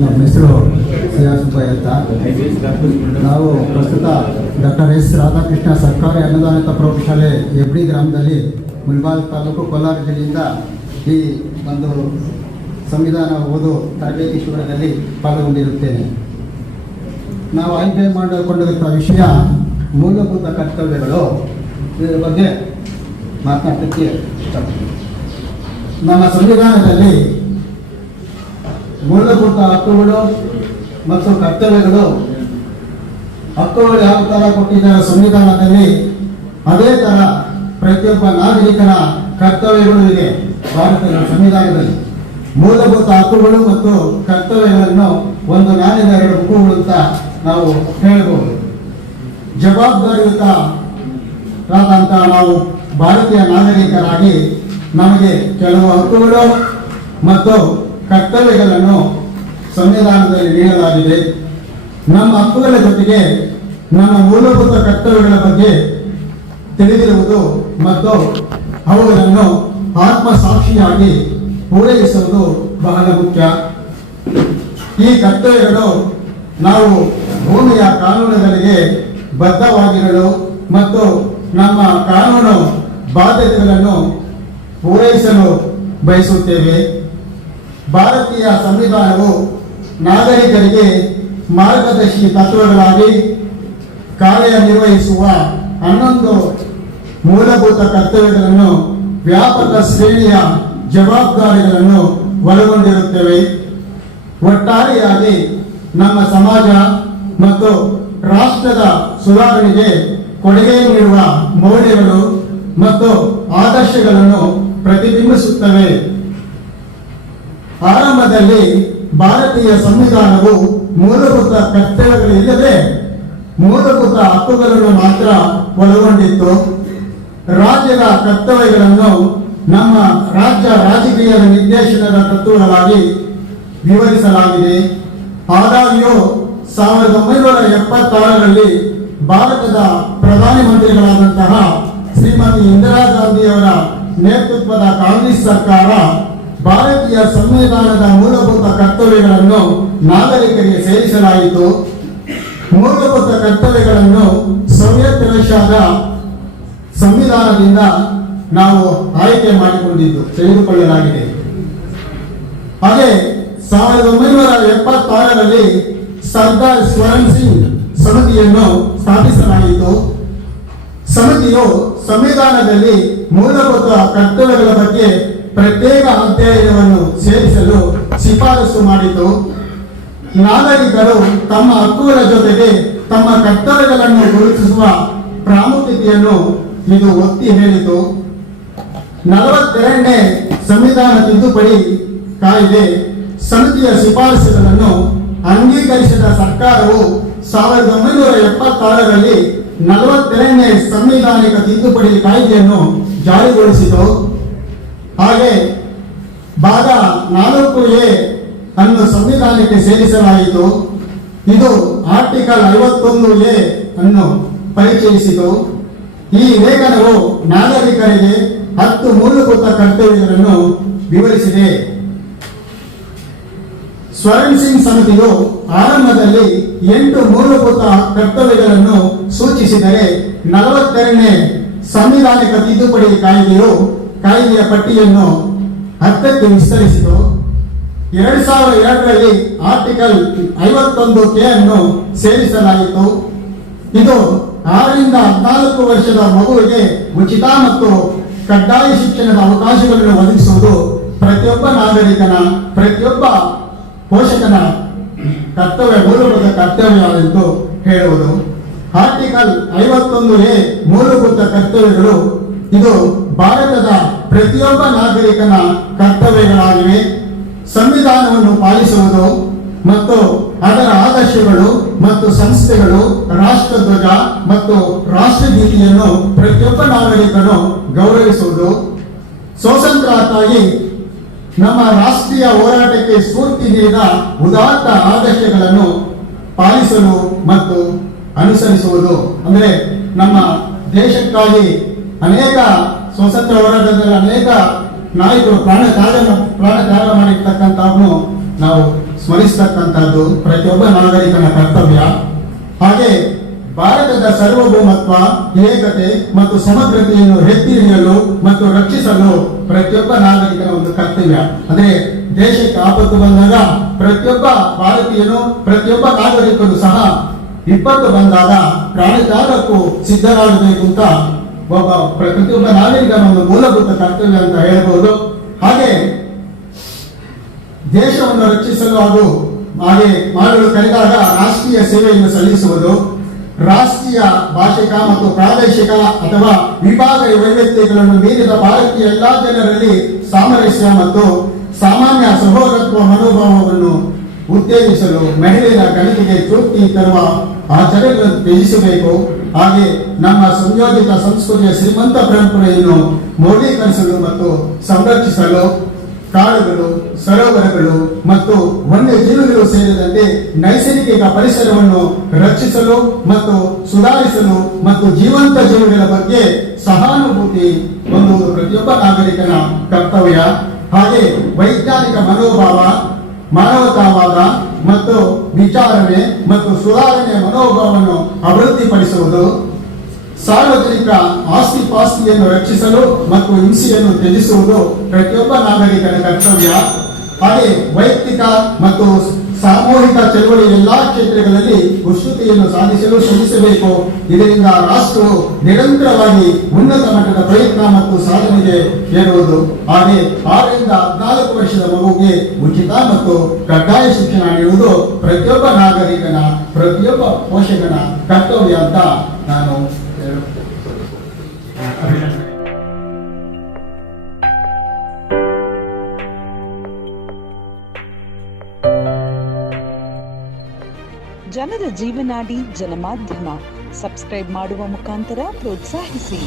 ನಮ್ಮ ಹೆಸರು C R ಅಂತ. ನಾವು ಪ್ರಸ್ತುತ ಡಾಕ್ಟರ್ ಎಸ್ ರಾಧಾಕೃಷ್ಣ ಸರ್ಕಾರಿ ಅನುದಾನಿತ ಪ್ರೌಢಶಾಲೆ ಎಬ್ಡಿ ಗ್ರಾಮದಲ್ಲಿ ಮುಲ್ಬಾಲ್ ತಾಲೂಕು ಕೋಲಾರ ಜಿಲ್ಲೆಯಿಂದ ಈ ಒಂದು ಸಂವಿಧಾನ ಓದು ತರಬೇತಿ ಶಿಬಿರದಲ್ಲಿ ಪಾಲ್ಗೊಂಡಿರುತ್ತೇನೆ. ನಾವು ಆಯ್ಕೆ ಮಾಡಿಕೊಂಡಿರುವ ವಿಷಯ ಮೂಲಭೂತ ಕರ್ತವ್ಯಗಳು. ಇದರ ಬಗ್ಗೆ ಮಾತನಾಡಲಿಕ್ಕೆ ನಮ್ಮ ಸಂವಿಧಾನದಲ್ಲಿ ಮೂಲಭೂತ ಹಕ್ಕುಗಳು ಮತ್ತು ಕರ್ತವ್ಯಗಳು. ಹಕ್ಕುಗಳು ಯಾವ ತರ ಕೊಟ್ಟಿದ್ದಾರೆ ಸಂವಿಧಾನದಲ್ಲಿ. ಅದೇ ತರ ಪ್ರತಿಯೊಬ್ಬ ನಾಗರಿಕನ ಕರ್ತವ್ಯಗಳು ಇದೆ ಭಾರತದ ಸಂವಿಧಾನದಲ್ಲಿ. ಮೂಲಭೂತ ಹಕ್ಕುಗಳು ಮತ್ತು ಕರ್ತವ್ಯಗಳನ್ನು ಒಂದು ನಾಣ್ಯದ ಎರಡು ಮುಖಗಳು ಅಂತ ನಾವು ಹೇಳಬಹುದು ಜವಾಬ್ದಾರಿಯುತ ನಾವು ಭಾರತೀಯ ನಾಗರಿಕರಾಗಿ ನಮಗೆ ಕೆಲವು ಹಕ್ಕುಗಳು ಮತ್ತು ಕರ್ತವ್ಯಗಳನ್ನು ಸಂವಿಧಾನದಲ್ಲಿ ನೀಡಲಾಗಿದೆ. ನಮ್ಮ ಹಕ್ಕುಗಳ ಜೊತೆಗೆ ನಮ್ಮ ಮೂಲಭೂತ ಕರ್ತವ್ಯಗಳ ಬಗ್ಗೆ ತಿಳಿದಿರುವುದು ಮತ್ತು ಅವುಗಳನ್ನು ಆತ್ಮಸಾಕ್ಷಿಯಾಗಿ ಪೂರೈಸುವುದು ಬಹಳ ಮುಖ್ಯ. ಈ ಕರ್ತವ್ಯಗಳು ನಾವು ಭೂಮಿಯ ಕಾನೂನುಗಳಿಗೆ ಬದ್ಧವಾಗಿರಲು ಮತ್ತು ನಮ್ಮ ಕಾನೂನು ಬಾಧ್ಯತೆಗಳನ್ನು ಪೂರೈಸಲು ಬಯಸುತ್ತೇವೆ. ಭಾರತೀಯ ಸಂವಿಧಾನವು ನಾಗರಿಕರಿಗೆ ಮಾರ್ಗದರ್ಶಿ ತತ್ವಗಳಾಗಿ ಕಾರ್ಯನಿರ್ವಹಿಸುವ ಹನ್ನೊಂದು ಮೂಲಭೂತ ಕರ್ತವ್ಯಗಳನ್ನು ವ್ಯಾಪಕ ಶ್ರೇಣಿಯ ಜವಾಬ್ದಾರಿಗಳನ್ನು ಒಳಗೊಂಡಿರುತ್ತವೆ. ಒಟ್ಟಾರೆಯಾಗಿ ನಮ್ಮ ಸಮಾಜ ಮತ್ತು ರಾಷ್ಟ್ರದ ಸುಧಾರಣೆಗೆ ಕೊಡುಗೆ ನೀಡುವ ಮೌಲ್ಯಗಳು ಮತ್ತು ಆದರ್ಶಗಳನ್ನು ಪ್ರತಿಬಿಂಬಿಸುತ್ತವೆ. ಆರಂಭದಲ್ಲಿ ಭಾರತೀಯ ಸಂವಿಧಾನವು ಮೂಲಭೂತ ಕರ್ತವ್ಯಗಳಿಲ್ಲದೆ ಮೂಲಭೂತ ಹಕ್ಕುಗಳನ್ನು ಮಾತ್ರ ಒಳಗೊಂಡಿತ್ತು. ರಾಜ್ಯದ ಕರ್ತವ್ಯಗಳನ್ನು ನಮ್ಮ ರಾಜ್ಯ ರಾಜಕೀಯದ ನಿರ್ದೇಶನದ ತತ್ವಗಳಾಗಿ ವಿವರಿಸಲಾಗಿದೆ. ಆದಾಗ್ಯೂ ಸಾವಿರದ ಒಂಬೈನೂರ ಎಪ್ಪತ್ತಾರರಲ್ಲಿ ಭಾರತದ ಪ್ರಧಾನಿ ಮಂತ್ರಿಗಳಾದಂತಹ ಶ್ರೀಮತಿ ಇಂದಿರಾ ಗಾಂಧಿಯವರ ನೇತೃತ್ವದ ಕಾಂಗ್ರೆಸ್ ಸರ್ಕಾರ ಭಾರತೀಯ ಸಂವಿಧಾನದ ಮೂಲಭೂತ ಕರ್ತವ್ಯಗಳನ್ನು ನಾಗರಿಕರಿಗೆ ಸೇರಿಸಲಾಯಿತು. ಮೂಲಭೂತ ಕರ್ತವ್ಯಗಳನ್ನು ಸೋವಿಯತ್ ರಷ್ಯಾದ ಸಂವಿಧಾನದಿಂದ ನಾವು ಆಯ್ಕೆ ಮಾಡಿಕೊಂಡಿದ್ದು, ತೆಗೆದುಕೊಳ್ಳಲಾಗಿದೆ. ಹಾಗೆ ಸಾವಿರದ ಒಂಬೈನೂರ ಎಪ್ಪತ್ತಾರರಲ್ಲಿ ಸರ್ದಾರ್ ಸ್ವರಣ್ ಸಿಂಗ್ ಸಮಿತಿಯನ್ನು ಸ್ಥಾಪಿಸಲಾಯಿತು. ಸಮಿತಿಯು ಸಂವಿಧಾನದಲ್ಲಿ ಮೂಲಭೂತ ಕರ್ತವ್ಯಗಳ ಬಗ್ಗೆ ಪ್ರತ್ಯೇಕ ಅಧ್ಯಯನವನ್ನು ಸೇರಿಸಲು ಶಿಫಾರಸು ಮಾಡಿತು. ನಾಗರಿಕರು ತಮ್ಮ ಹಕ್ಕುಗಳ ಜೊತೆಗೆ ತಮ್ಮ ಕರ್ತವ್ಯಗಳನ್ನು ಗುರುತಿಸುವ ಪ್ರಾಮುಖ್ಯತೆಯನ್ನು ಇದು ಒತ್ತಿ ಹೇಳಿತು. ನಲವತ್ತೆರಡನೇ ಸಂವಿಧಾನ ತಿದ್ದುಪಡಿ ಕಾಯ್ದೆ ಸಮಿತಿಯ ಶಿಫಾರಸುಗಳನ್ನು ಅಂಗೀಕರಿಸಿದ ಸರ್ಕಾರವು ಸಾವಿರದ ಒಂಬೈನೂರ ಎಪ್ಪತ್ತಾರರಲ್ಲಿ ನಲವತ್ತೆರಡನೇ ಸಂವಿಧಾನಿಕ ತಿದ್ದುಪಡಿ ಕಾಯ್ದೆಯನ್ನು ಜಾರಿಗೊಳಿಸಿತು. ಹಾಗೆ ಭಾಗ ನಾಲ್ಕು ಎ ಅನ್ನು ಸಂವಿಧಾನಕ್ಕೆ ಸೇರಿಸಲಾಯಿತು. ಇದು ಆರ್ಟಿಕಲ್ ಐವತ್ತೊಂದು ಎ ಅನ್ನು ಪರಿಚಯಿಸಿತು. ಈ ಲೇಖನವು ನಾಗರಿಕರಿಗೆ ಹತ್ತು ಮೂಲಭೂತ ಕರ್ತವ್ಯಗಳನ್ನು ವಿವರಿಸಿದೆ. ಸ್ವರಣ್ ಸಿಂಗ್ ಸಮಿತಿಯು ಆರಂಭದಲ್ಲಿ ಎಂಟು ಮೂಲಭೂತ ಕರ್ತವ್ಯಗಳನ್ನು ಸೂಚಿಸಿದರೆ ನಲವತ್ತೆರಡನೇ ಸಂವಿಧಾನಿಕ ತಿದ್ದುಪಡಿ ಕಾಯ್ದೆಯು ಕಾಯ್ದೆಯ ಪಟ್ಟಿಯನ್ನು ಹತ್ತಕ್ಕೆ ವಿಸ್ತರಿಸಿತು. ಎರಡ್ ಸಾವಿರದ ಎರಡರಲ್ಲಿ ಆರ್ಟಿಕಲ್ ಐವತ್ತೊಂದು ಕೆ ಅನ್ನು ಸೇರಿಸಲಾಯಿತು. ಇದು ಆರರಿಂದ ಹದಿನಾಲ್ಕು ವರ್ಷದ ಮಗುವಿಗೆ ಉಚಿತ ಮತ್ತು ಕಡ್ಡಾಯ ಶಿಕ್ಷಣದ ಅವಕಾಶಗಳನ್ನು ಒದಗಿಸುವುದು ಪ್ರತಿಯೊಬ್ಬ ನಾಗರಿಕನ, ಪ್ರತಿಯೊಬ್ಬ ಪೋಷಕನ ಕರ್ತವ್ಯ ಮೂಲಭೂತ ಕರ್ತವ್ಯವೆಂದು ಹೇಳುವುದು. ಆರ್ಟಿಕಲ್ ಐವತ್ತೊಂದು ಎ ಮೂಲಭೂತ ಕರ್ತವ್ಯಗಳು. ಇದು ಭಾರತದ ಪ್ರತಿಯೊಬ್ಬ ನಾಗರಿಕನ ಕರ್ತವ್ಯಗಳಾಗಿವೆ. ಸಂವಿಧಾನವನ್ನು ಪಾಲಿಸುವುದು ಮತ್ತು ಅದರ ಆದರ್ಶಗಳು ಮತ್ತು ಸಂಸ್ಥೆಗಳು, ರಾಷ್ಟ್ರಧ್ವಜ ಮತ್ತು ರಾಷ್ಟ್ರಗೀತೆಯನ್ನು ಪ್ರತಿಯೊಬ್ಬ ನಾಗರಿಕನು ಗೌರವಿಸುವುದು. ಸ್ವಾತಂತ್ರ್ಯಕ್ಕಾಗಿ ನಮ್ಮ ರಾಷ್ಟ್ರೀಯ ಹೋರಾಟಕ್ಕೆ ಸ್ಫೂರ್ತಿ ನೀಡಿದ ಉದಾತ್ತ ಆದರ್ಶಗಳನ್ನು ಪಾಲಿಸಲು ಮತ್ತು ಅನುಸರಿಸುವುದು. ಅಂದರೆ ನಮ್ಮ ದೇಶಕ್ಕಾಗಿ ಅನೇಕ ಸ್ವಾತಂತ್ರ್ಯ ಹೋರಾಟದಲ್ಲಿ ಅನೇಕ ನಾಯಕರು ಪ್ರಾಣ ತ್ಯಾಗ ಪ್ರಾಣ ತ್ಯಾಗ ಮಾಡಿರ್ತಕ್ಕಂಥವ್ರನ್ನು ನಾವು ಸ್ಮರಿಸತಕ್ಕಂಥದ್ದು ಪ್ರತಿಯೊಬ್ಬ ನಾಗರಿಕನ ಕರ್ತವ್ಯ. ಹಾಗೆ ಭಾರತದ ಸಾರ್ವಭೌಮತ್ವ, ಏಕತೆ ಮತ್ತು ಸಮಗ್ರತೆಯನ್ನು ಎತ್ತಿ ಹಿಡಿಯಲು ಮತ್ತು ರಕ್ಷಿಸಲು ಪ್ರತಿಯೊಬ್ಬ ನಾಗರಿಕನ ಒಂದು ಕರ್ತವ್ಯ. ಅಂದ್ರೆ ದೇಶಕ್ಕೆ ಆಪತ್ತು ಬಂದಾಗ ಪ್ರತಿಯೊಬ್ಬ ಭಾರತೀಯನು, ಪ್ರತಿಯೊಬ್ಬ ನಾಗರಿಕನು ಸಹ ವಿಪತ್ತು ಬಂದಾಗ ಪ್ರಾಣತ್ಯಾಗಕ್ಕೂ ಸಿದ್ಧರಾಗಬೇಕು ಅಂತ ಒಬ್ಬ ಪ್ರತಿಯೊಬ್ಬ ನಾಗರಿಕನ ಒಂದು ಮೂಲಭೂತ ಕರ್ತವ್ಯ ಅಂತ ಹೇಳ್ಬೋದು. ಹಾಗೆ ದೇಶವನ್ನು ರಕ್ಷಿಸಲು ಹಾಗೂ ಹಾಗೆ ಮಾಡಲು ಕರೆದಾಗ ರಾಷ್ಟ್ರೀಯ ಸೇವೆಯನ್ನು ಸಲ್ಲಿಸುವುದು, ರಾಷ್ಟ್ರೀಯ ಭಾಷಿಕ ಮತ್ತು ಪ್ರಾದೇಶಿಕ ಅಥವಾ ವಿಭಾಗ ವೈವಿಧ್ಯತೆಗಳನ್ನು ಮೀರಿದ ಭಾರತೀಯ ಎಲ್ಲಾ ಜನರಲ್ಲಿ ಸಾಮರಸ್ಯ ಮತ್ತು ಸಾಮಾನ್ಯ ಸಹೋದರತ್ವ ಮನೋಭಾವವನ್ನು ಉತ್ತೇಜಿಸಲು ಮಹಿಳೆಯರ ಕಲಿಕೆಗೆ ತೃಪ್ತಿ ತರುವ ಆಚರಣೆಗಳನ್ನು ತ್ಯಜಿಸಬೇಕು. ಹಾಗೆ ನಮ್ಮ ಸಂಯೋಜಿತ ಸಂಸ್ಕೃತಿಯ ಶ್ರೀಮಂತ ಪರಂಪರೆಯನ್ನು ಮೌಲ್ಯೀಕರಿಸಲು ಮತ್ತು ಸಂರಕ್ಷಿಸಲು ಕಾಡುಗಳು ಸರೋವರಗಳು ಮತ್ತು ವನ್ಯಜೀವಿಗಳು ಸೇರಿದಂತೆ ನೈಸರ್ಗಿಕ ಪರಿಸರವನ್ನು ರಕ್ಷಿಸಲು ಮತ್ತು ಸುಧಾರಿಸಲು ಮತ್ತು ಜೀವಂತ ಜೀವಿಗಳ ಬಗ್ಗೆ ಸಹಾನುಭೂತಿ ಹೊಂದುವುದು ಪ್ರತಿಯೊಬ್ಬ ನಾಗರಿಕನ ಕರ್ತವ್ಯ. ಹಾಗೆ ವೈಜ್ಞಾನಿಕ ಮನೋಭಾವ ಮಾನವತಾವಾದ ಮತ್ತು ವಿಚಾರಣೆ ಮತ್ತು ಸುಧಾರಣೆಯ ಮನೋಭಾವವನ್ನು ಅಭಿವೃದ್ಧಿಪಡಿಸುವುದು, ಸಾರ್ವಜನಿಕ ಆಸ್ತಿ ಪಾಸ್ತಿಯನ್ನು ರಕ್ಷಿಸಲು ಮತ್ತು ಹಿಂಸೆಯನ್ನು ತ್ಯಜಿಸುವುದು ಪ್ರತಿಯೊಬ್ಬ ನಾಗರಿಕರ ಕರ್ತವ್ಯ. ಹಾಗೆ ವೈಯಕ್ತಿಕ ಮತ್ತು ಸಾಮೂಹಿಕ ಚಳವಳಿ ಎಲ್ಲಾ ಕ್ಷೇತ್ರಗಳಲ್ಲಿ ಉಷ್ಣತೆಯನ್ನು ಸಾಧಿಸಲು ಶ್ರಮಿಸಬೇಕು. ಇದರಿಂದ ರಾಷ್ಟ್ರವು ನಿರಂತರವಾಗಿ ಉನ್ನತ ಮಟ್ಟದ ಪ್ರಯತ್ನ ಮತ್ತು ಸಾಧನೆಗೆ ಏರುವುದು. ಹಾಗೆ ಆರರಿಂದ ಹದಿನಾಲ್ಕು ವರ್ಷದ ಮಗುವಿಗೆ ಉಚಿತ ಮತ್ತು ಕಡ್ಡಾಯ ಶಿಕ್ಷಣ ನೀಡುವುದು ಪ್ರತಿಯೊಬ್ಬ ನಾಗರಿಕನ, ಪ್ರತಿಯೊಬ್ಬ ಪೋಷಕನ ಕರ್ತವ್ಯ ಅಂತ ನಾನು ಜನರ ಜೀವನಾಡಿ ಜನಮಾಧ್ಯಮ ಸಬ್ಸ್ಕ್ರೈಬ್ ಮಾಡುವ ಮುಖಾಂತರ ಪ್ರೋತ್ಸಾಹಿಸಿ.